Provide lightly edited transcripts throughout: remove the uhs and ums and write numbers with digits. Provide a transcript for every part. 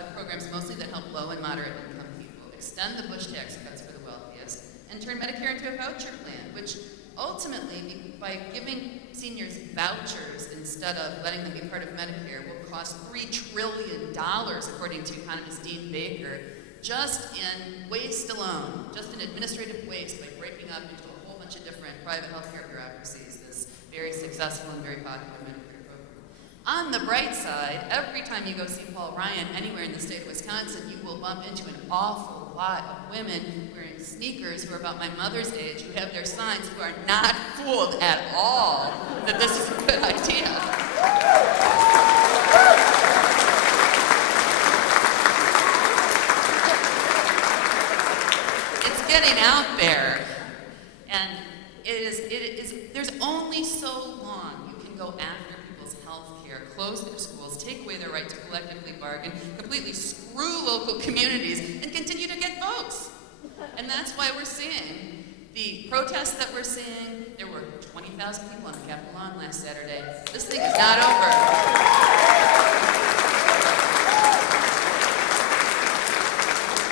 of programs mostly that help low and moderate income people, extend the Bush tax cuts for the wealthiest, and turn Medicare into a voucher plan, which ultimately, by giving seniors vouchers instead of letting them be part of Medicare, will cost $3 trillion, according to economist Dean Baker, just in waste alone, just in administrative waste, by breaking up into a whole bunch of different private healthcare bureaucracies, this very successful and very popular Medicare program. On the bright side, every time you go see Paul Ryan anywhere in the state of Wisconsin, you will bump into an awful lot of women wearing sneakers who are about my mother's age, who have their signs, who are not fooled at all that this is a good idea. Getting out there, and there's only so long you can go after people's health care, close their schools, take away their right to collectively bargain, completely screw local communities, and continue to get votes. And that's why we're seeing the protests that we're seeing. There were 20,000 people on the Capitol lawn last Saturday. This thing is not over.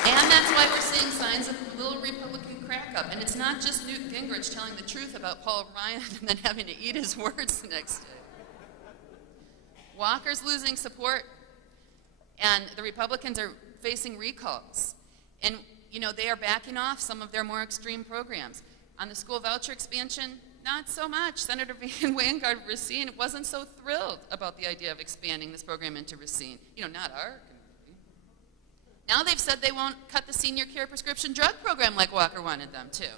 And that's why we're seeing signs of a little Republican crack-up. And it's not just Newt Gingrich telling the truth about Paul Ryan and then having to eat his words the next day. Walker's losing support, and the Republicans are facing recalls. And, you know, they are backing off some of their more extreme programs. On the school voucher expansion, not so much. Senator Van Vanguard Racine wasn't so thrilled about the idea of expanding this program into Racine. You know, not our community. Now they've said they won't cut the senior care prescription drug program like Walker wanted them to.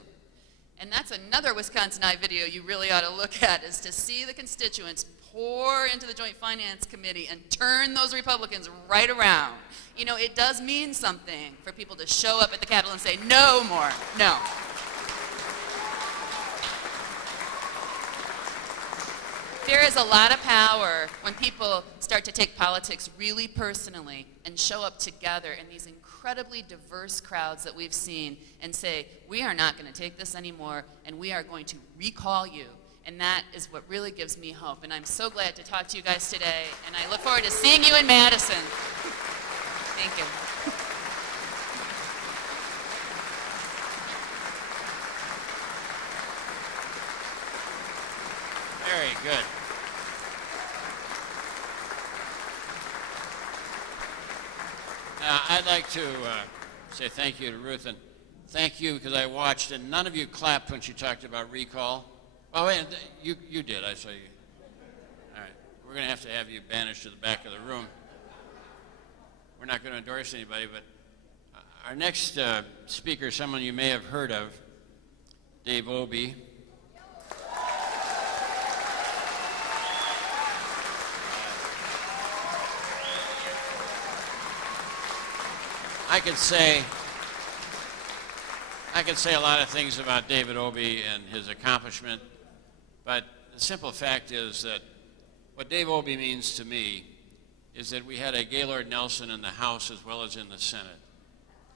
And that's another Wisconsin Eye video you really ought to look at, is to see the constituents pour into the Joint Finance Committee and turn those Republicans right around. You know, it does mean something for people to show up at the Capitol and say, no more, no. There is a lot of power when people start to take politics really personally and show up together in these incredibly diverse crowds that we've seen and say, we are not going to take this anymore, and we are going to recall you. And that is what really gives me hope. And I'm so glad to talk to you guys today, and I look forward to seeing you in Madison. Thank you. Very good. I'd like to say thank you to Ruth, and thank you because I watched, and none of you clapped when she talked about recall. Oh, wait, you did. I saw you. All right. We're going to have you banished to the back of the room. We're not going to endorse anybody, but our next speaker is someone you may have heard of, Dave Obey. I could say a lot of things about David Obey and his accomplishment, but the simple fact is that what Dave Obey means to me is that we had a Gaylord Nelson in the House as well as in the Senate.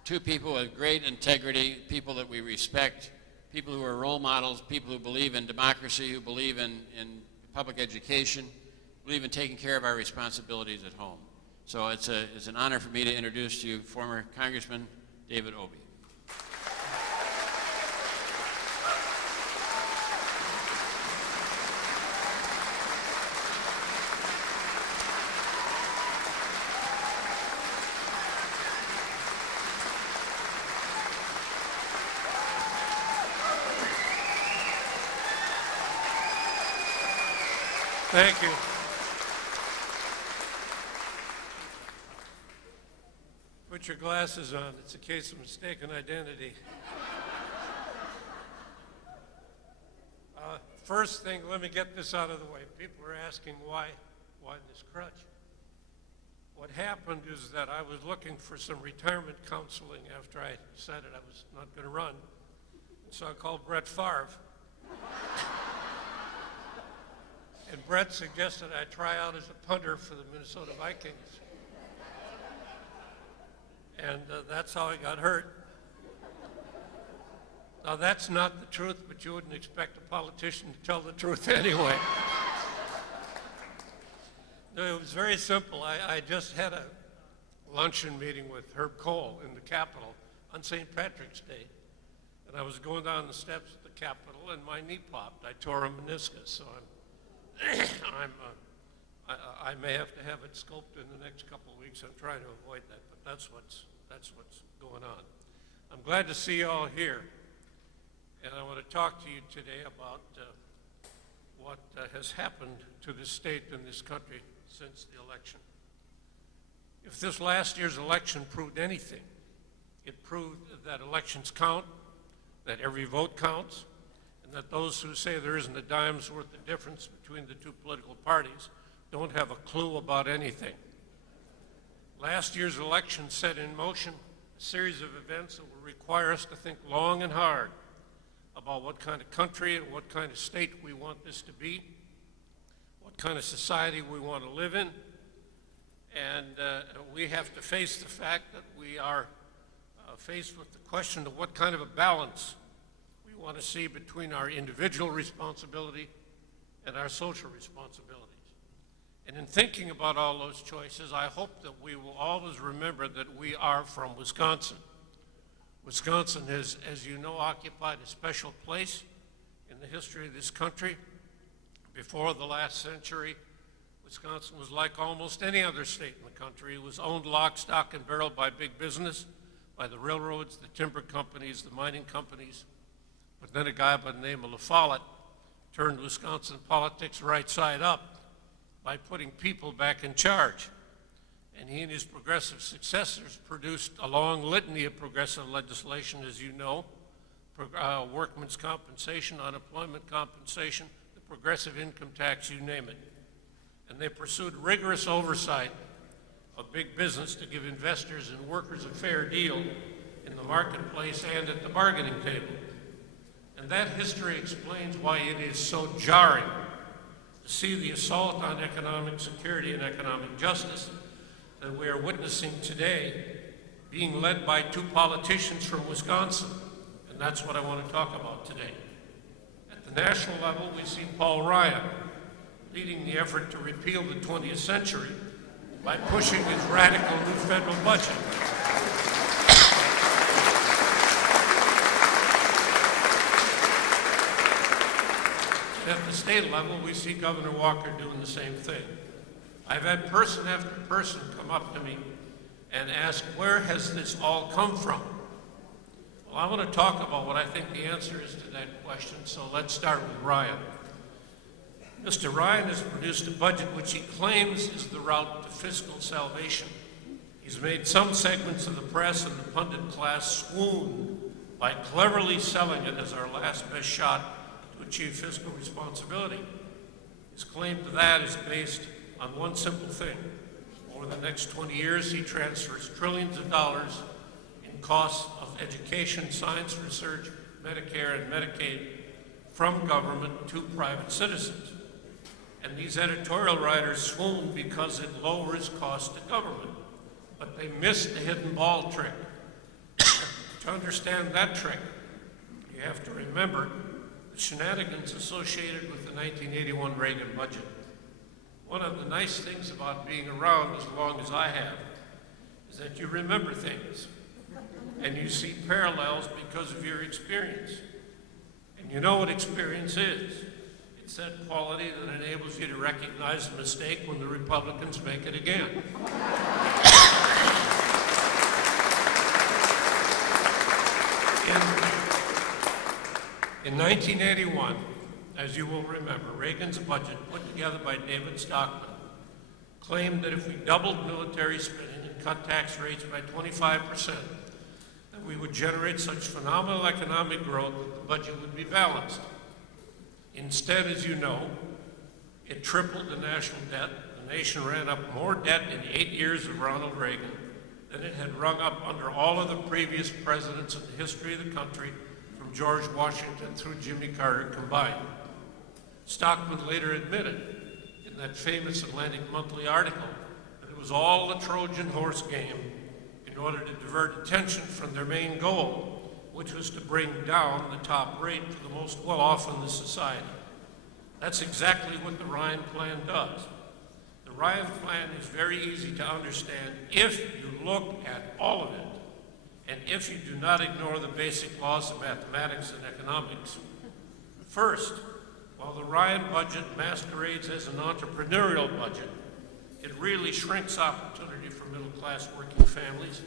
Two people with great integrity, people that we respect, people who are role models, people who believe in democracy, who believe in public education, believe in taking care of our responsibilities at home. So it's an honor for me to introduce to you former Congressman David Obey. Thank you. Put your glasses on. It's a case of mistaken identity. First thing, let me get this out of the way. People are asking why this crutch. What happened is that I was looking for some retirement counseling after I decided I was not going to run. So I called Brett Favre. And Brett suggested I try out as a punter for the Minnesota Vikings. And that's how I got hurt. Now that's not the truth, but you wouldn't expect a politician to tell the truth anyway. No, it was very simple. I just had luncheon meeting with Herb Kohl in the Capitol on St. Patrick's Day. And I was going down the steps of the Capitol and my knee popped. I tore a meniscus, so I may have to have it scoped in the next couple of weeks. I'm trying to avoid that, but that's what's going on. I'm glad to see you all here, and I want to talk to you today about what has happened to this state and this country since the election. If this last year's election proved anything, it proved that elections count, that every vote counts, and that those who say there isn't a dime's worth of difference between the two political parties don't have a clue about anything. Last year's election set in motion a series of events that will require us to think long and hard about what kind of country and what kind of state we want this to be, what kind of society we want to live in, and we have to face the fact that we are faced with the question of what kind of a balance we want to see between our individual responsibility and our social responsibilities. And in thinking about all those choices, I hope that we will always remember that we are from Wisconsin. Wisconsin has, as you know, occupied a special place in the history of this country. Before the last century, Wisconsin was like almost any other state in the country. It was owned lock, stock, and barrel by big business, by the railroads, the timber companies, the mining companies. But then a guy by the name of La Follette turned Wisconsin politics right side up by putting people back in charge. And he and his progressive successors produced a long litany of progressive legislation, as you know, workman's compensation, unemployment compensation, the progressive income tax, you name it. And they pursued rigorous oversight of big business to give investors and workers a fair deal in the marketplace and at the bargaining table. And that history explains why it is so jarring to see the assault on economic security and economic justice that we are witnessing today being led by two politicians from Wisconsin. And that's what I want to talk about today. At the national level, we see Paul Ryan leading the effort to repeal the 20th century by pushing his radical new federal budget. At the state level, we see Governor Walker doing the same thing. I've had person after person come up to me and ask, where has this all come from? Well, I want to talk about what I think the answer is to that question, so let's start with Ryan. Mr. Ryan has produced a budget which he claims is the route to fiscal salvation. He's made some segments of the press and the pundit class swoon by cleverly selling it as our last best shot to achieve fiscal responsibility. His claim to that is based on one simple thing. Over the next 20 years, he transfers trillions of dollars in costs of education, science research, Medicare, and Medicaid from government to private citizens. And these editorial writers swoon because it lowers costs to government. But they missed the hidden ball trick. To understand that trick, you have to remember the shenanigans associated with the 1981 Reagan budget. One of the nice things about being around as long as I have is that you remember things and you see parallels because of your experience. And you know what experience is. It's that quality that enables you to recognize a mistake when the Republicans make it again. In 1981, as you will remember, Reagan's budget, put together by David Stockman, claimed that if we doubled military spending and cut tax rates by 25%, that we would generate such phenomenal economic growth that the budget would be balanced. Instead, as you know, it tripled the national debt. The nation ran up more debt in 8 years of Ronald Reagan than it had rung up under all of the previous presidents in the history of the country, from George Washington through Jimmy Carter combined. Stockman later admitted in that famous Atlantic Monthly article that it was all a Trojan horse game in order to divert attention from their main goal, which was to bring down the top rate to the most well-off in the society. That's exactly what the Ryan Plan does. The Ryan Plan is very easy to understand if you look at all of it, and if you do not ignore the basic laws of mathematics and economics. First, while the Ryan budget masquerades as an entrepreneurial budget, it really shrinks opportunity for middle-class working families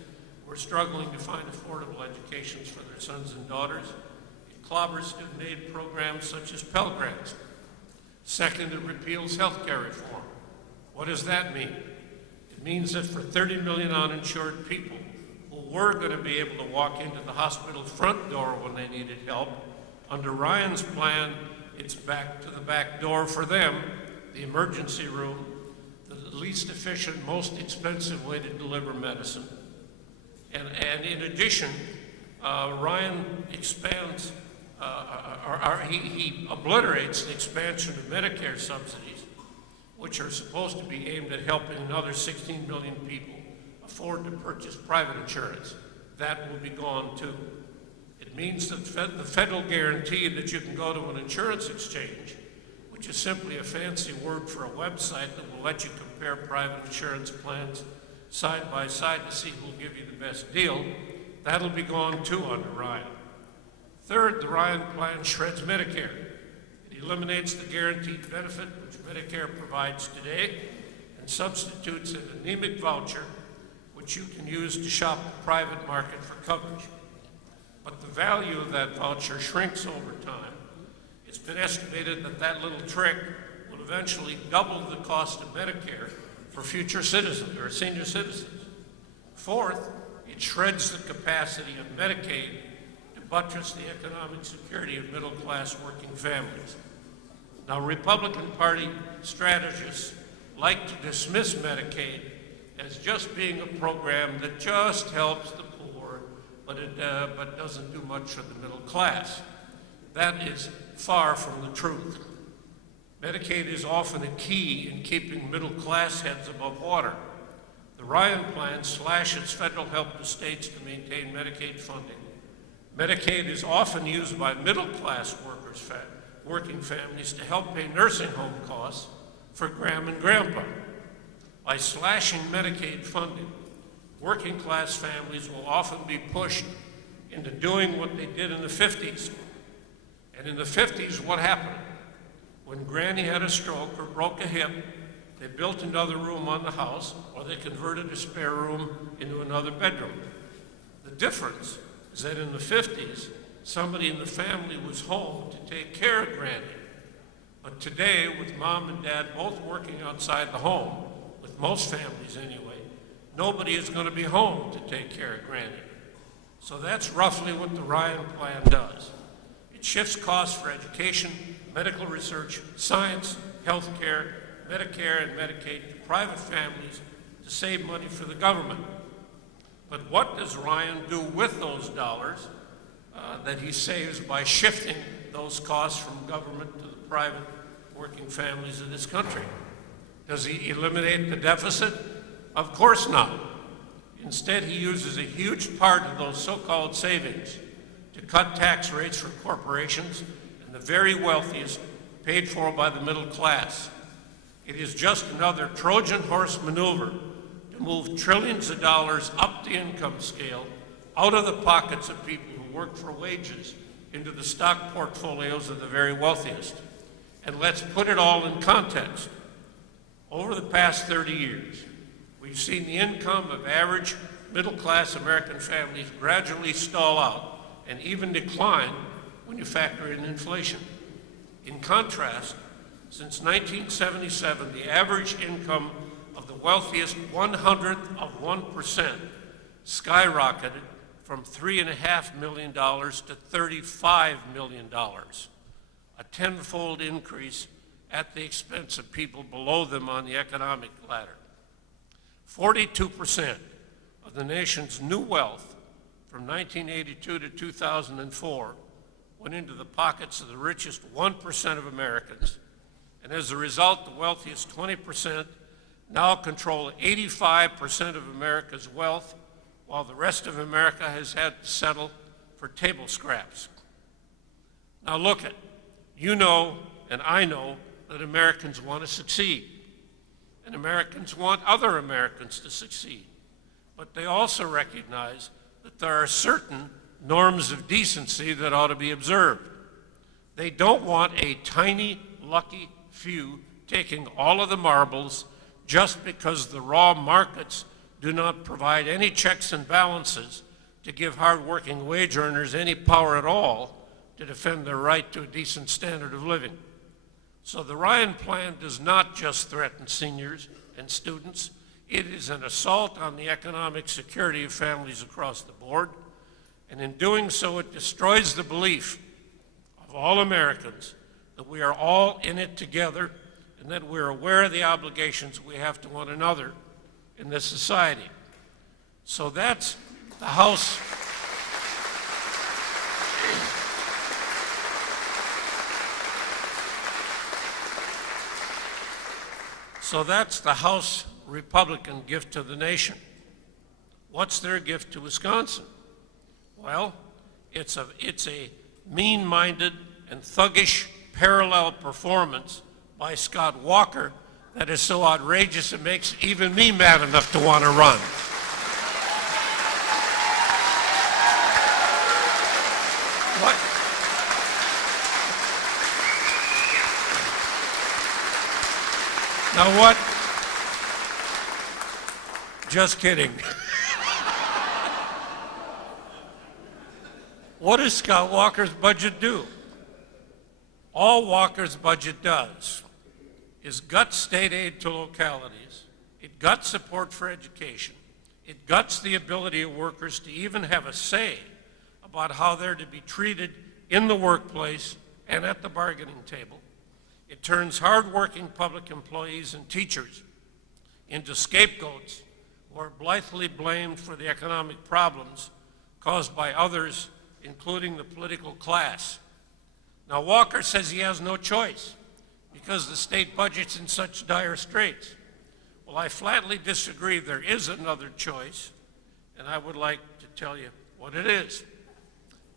who are struggling to find affordable educations for their sons and daughters. It clobbers student aid programs such as Pell Grants. Second, it repeals health care reform. What does that mean? It means that for 30 million uninsured people who were going to be able to walk into the hospital front door when they needed help, under Ryan's plan, it's back to the back door for them, the emergency room, the least efficient, most expensive way to deliver medicine. And in addition, Ryan expands, he obliterates the expansion of Medicare subsidies, which are supposed to be aimed at helping another 16 million people afford to purchase private insurance. That will be gone too. It means that the federal guarantee that you can go to an insurance exchange, which is simply a fancy word for a website that will let you compare private insurance plans side by side to see who will give you the best deal, that'll be gone too under Ryan. Third, the Ryan plan shreds Medicare. It eliminates the guaranteed benefit which Medicare provides today and substitutes an anemic voucher which you can use to shop the private market for coverage. But the value of that voucher shrinks over time. It's been estimated that that little trick will eventually double the cost of Medicare for future citizens or senior citizens. Fourth, it shreds the capacity of Medicaid to buttress the economic security of middle-class working families. Now, Republican Party strategists like to dismiss Medicaid as just being a program that just helps the poor, but doesn't do much for the middle class. That is far from the truth. Medicaid is often a key in keeping middle-class heads above water. The Ryan plan slashes federal help to states to maintain Medicaid funding. Medicaid is often used by middle-class working families to help pay nursing home costs for Grandma and Grandpa. By slashing Medicaid funding, working-class families will often be pushed into doing what they did in the 50s. And in the 50s, what happened? When Granny had a stroke or broke a hip, they built another room on the house, or they converted a spare room into another bedroom. The difference is that in the 50s, somebody in the family was home to take care of Granny. But today, with Mom and Dad both working outside the home, with most families anyway, nobody is going to be home to take care of Granny. So that's roughly what the Ryan plan does. It shifts costs for education, medical research, science, health care, Medicare, and Medicaid to private families to save money for the government. But what does Ryan do with those dollars that he saves by shifting those costs from government to the private working families of this country? Does he eliminate the deficit? Of course not. Instead, he uses a huge part of those so-called savings to cut tax rates for corporations and the very wealthiest, paid for by the middle class. It is just another Trojan horse maneuver to move trillions of dollars up the income scale, out of the pockets of people who work for wages, into the stock portfolios of the very wealthiest. And let's put it all in context. Over the past 30 years, we've seen the income of average middle-class American families gradually stall out and even decline when you factor in inflation. In contrast, since 1977, the average income of the wealthiest 100th of 1% skyrocketed from $3.5 million to $35 million, a tenfold increase at the expense of people below them on the economic ladder. 42% of the nation's new wealth from 1982 to 2004 went into the pockets of the richest 1% of Americans. And as a result, the wealthiest 20% now control 85% of America's wealth, while the rest of America has had to settle for table scraps. Now look it, you know and I know that Americans want to succeed, and Americans want other Americans to succeed. but they also recognize that there are certain norms of decency that ought to be observed. They don't want a tiny, lucky few taking all of the marbles just because the raw markets do not provide any checks and balances to give hard-working wage earners any power at all to defend their right to a decent standard of living. So the Ryan Plan does not just threaten seniors and students. It is an assault on the economic security of families across the board, and in doing so, it destroys the belief of all Americans that we are all in it together and that we're aware of the obligations we have to one another in this society. So that's the House. So that's the House Republican gift to the nation. What's their gift to Wisconsin? Well, it's a mean-minded and thuggish parallel performance by Scott Walker that is so outrageous it makes even me mad enough to want to run. What? Now what? Just kidding. What does Scott Walker's budget do? All Walker's budget does is gut state aid to localities. It guts support for education. It guts the ability of workers to even have a say about how they're to be treated in the workplace and at the bargaining table. It turns hardworking public employees and teachers into scapegoats who are blithely blamed for the economic problems caused by others, including the political class. Now, Walker says he has no choice because the state budget's in such dire straits. Well, I flatly disagree. There is another choice, and I would like to tell you what it is.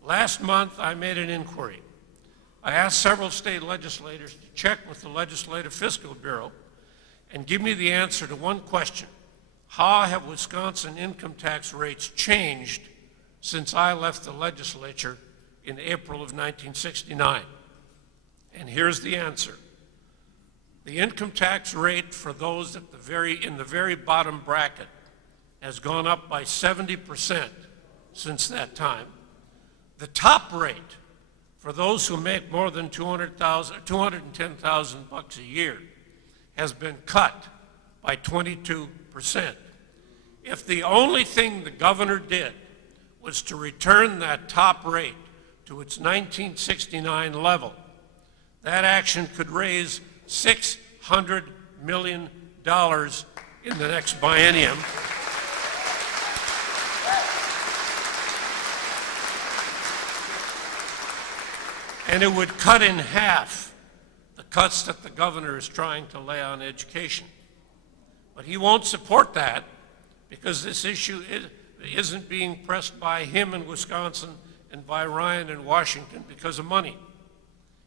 Last month, I made an inquiry. I asked several state legislators to check with the Legislative Fiscal Bureau and give me the answer to one question: how have Wisconsin income tax rates changed since I left the legislature in April of 1969? And here's the answer. The income tax rate for those at in the very bottom bracket has gone up by 70% since that time. The top rate for those who make more than $210,000 a year has been cut by 22%. If the only thing the governor did was to return that top rate to its 1969 level, that action could raise $600 million in the next biennium. And it would cut in half the cuts that the governor is trying to lay on education. But he won't support that because this issue isn't being pressed by him in Wisconsin and by Ryan in Washington because of money.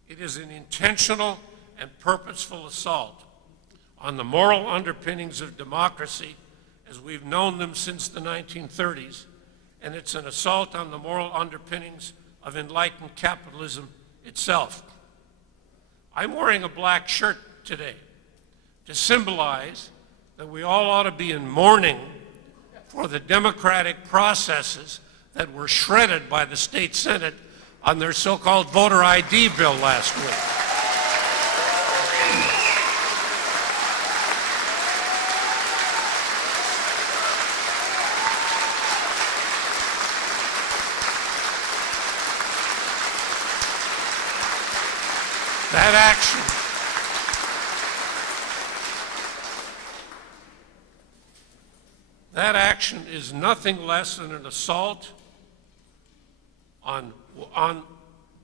It is an intentional and purposeful assault on the moral underpinnings of democracy as we've known them since the 1930s, and it's an assault on the moral underpinnings of enlightened capitalism itself. I'm wearing a black shirt today to symbolize that we all ought to be in mourning for the democratic processes that were shredded by the state Senate on their so-called voter ID bill last week. That action is nothing less than an assault on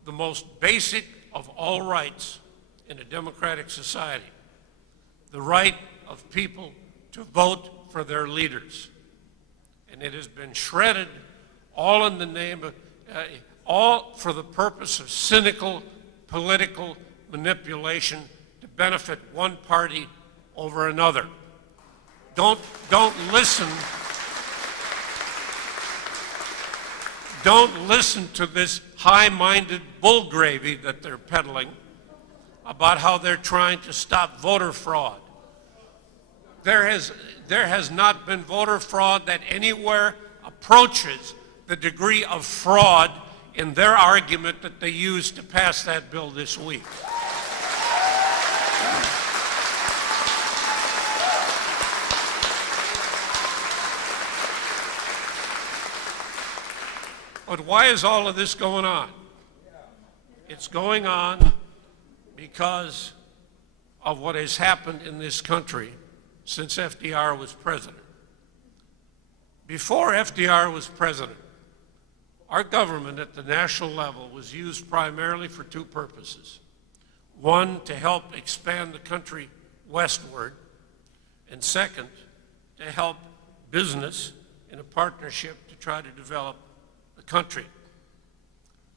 the most basic of all rights in a democratic society, the right of people to vote for their leaders. And it has been shredded all in the name of, all for the purpose of cynical political manipulation to benefit one party over another. Don't listen don't listen to this high-minded bull gravy that they're peddling about how they're trying to stop voter fraud. There has not been voter fraud that anywhere approaches the degree of fraud in their argument that they used to pass that bill this week. But why is all of this going on? It's going on because of what has happened in this country since FDR was president. Before FDR was president, our government at the national level was used primarily for two purposes. One, to help expand the country westward, and second, to help business in a partnership to try to develop the country.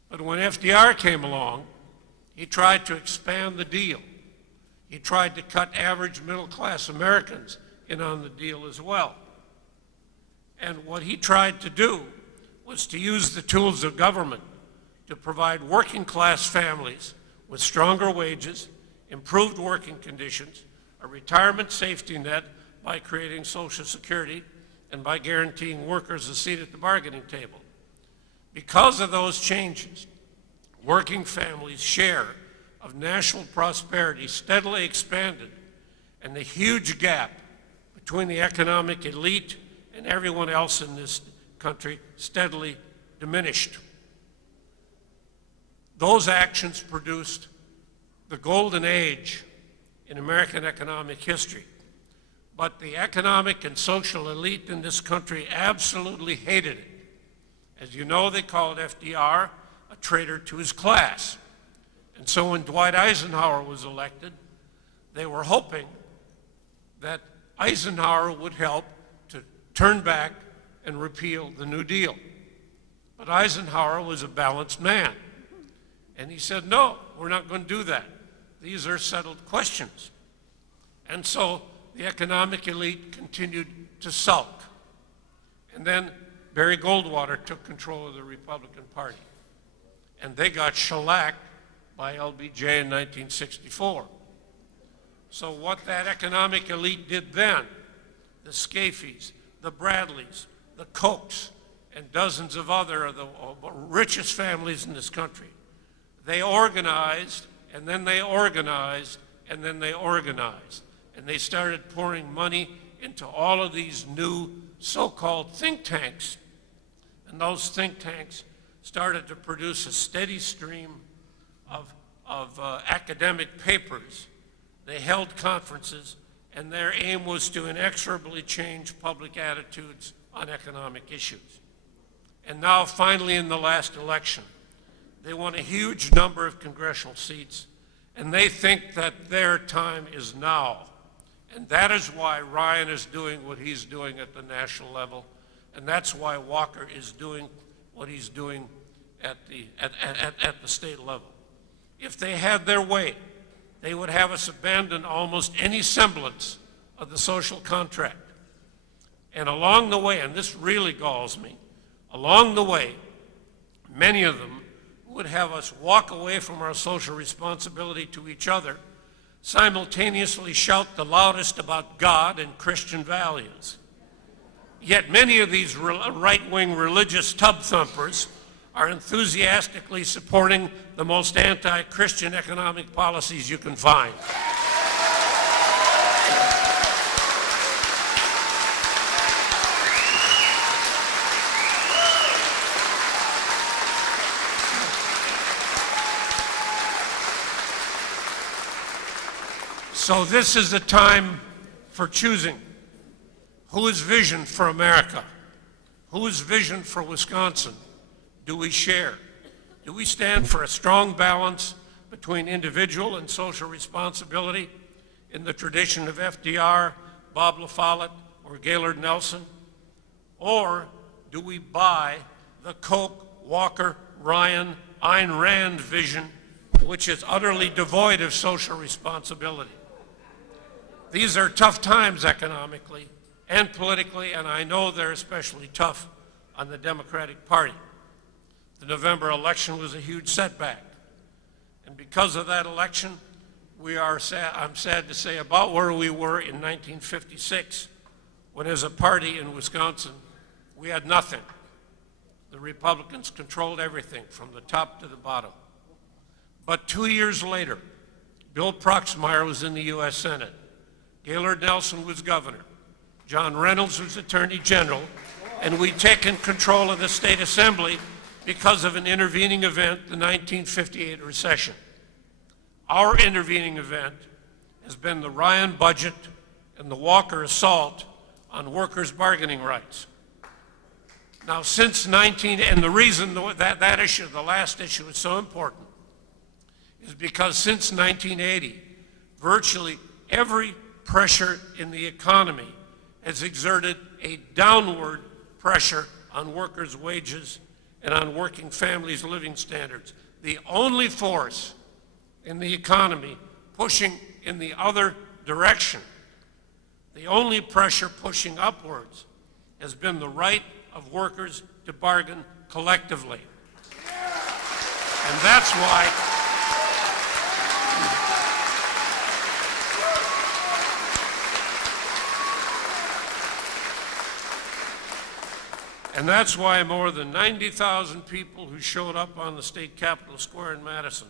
But when FDR came along, he tried to expand the deal. He tried to cut average middle-class Americans in on the deal as well. And what he tried to do was to use the tools of government to provide working-class families with stronger wages, improved working conditions, a retirement safety net by creating Social Security, and by guaranteeing workers a seat at the bargaining table. Because of those changes, working families' share of national prosperity steadily expanded, and the huge gap between the economic elite and everyone else in this country steadily diminished. Those actions produced the golden age in American economic history. But the economic and social elite in this country absolutely hated it. As you know, they called FDR a traitor to his class. And so when Dwight Eisenhower was elected, they were hoping that Eisenhower would help to turn back and repeal the New Deal. But Eisenhower was a balanced man. And he said, no, we're not going to do that. These are settled questions. And so the economic elite continued to sulk. And then Barry Goldwater took control of the Republican Party. And they got shellacked by LBJ in 1964. So what that economic elite did then, the Scafeys, the Bradleys, the Kochs, and dozens of other of the richest families in this country, they organized, and then they organized, and then they organized. And they started pouring money into all of these new so-called think tanks. And those think tanks started to produce a steady stream of academic papers. They held conferences, and their aim was to inexorably change public attitudes on economic issues. And now, finally, in the last election, they won a huge number of congressional seats, and they think that their time is now. And that is why Ryan is doing what he's doing at the national level, and that's why Walker is doing what he's doing at the state level. If they had their way, they would have us abandon almost any semblance of the social contract. And along the way, and this really galls me, along the way, many of them would have us walk away from our social responsibility to each other, simultaneously shout the loudest about God and Christian values. Yet many of these right-wing religious tub thumpers are enthusiastically supporting the most anti-Christian economic policies you can find. So this is the time for choosing. Whose vision for America? Whose vision for Wisconsin do we share? Do we stand for a strong balance between individual and social responsibility in the tradition of FDR, Bob La Follette, or Gaylord Nelson? Or do we buy the Koch, Walker, Ryan, Ayn Rand vision, which is utterly devoid of social responsibility? These are tough times economically and politically, and I know they're especially tough on the Democratic Party. The November election was a huge setback. And because of that election, I'm sad to say, about where we were in 1956, when as a party in Wisconsin, we had nothing. The Republicans controlled everything from the top to the bottom. But 2 years later, Bill Proxmire was in the U.S. Senate. Gaylord Nelson was governor. John Reynolds was attorney general. And we'd taken control of the state assembly because of an intervening event, the 1958 recession. Our intervening event has been the Ryan budget and the Walker assault on workers' bargaining rights. Now, and the reason that issue, the last issue, is so important is because since 1980, virtually every pressure in the economy has exerted a downward pressure on workers' wages and on working families' living standards. The only force in the economy pushing in the other direction, the only pressure pushing upwards, has been the right of workers to bargain collectively. And that's why more than 90,000 people who showed up on the state capitol square in Madison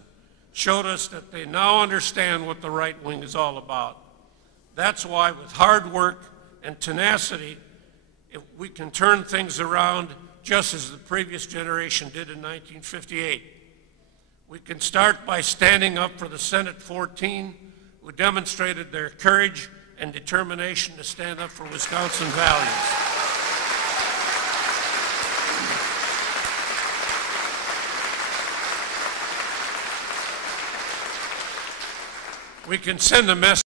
showed us that they now understand what the right wing is all about. That's why, with hard work and tenacity, if we can turn things around just as the previous generation did in 1958. We can start by standing up for the Senate 14, who demonstrated their courage and determination to stand up for Wisconsin values. We can send a message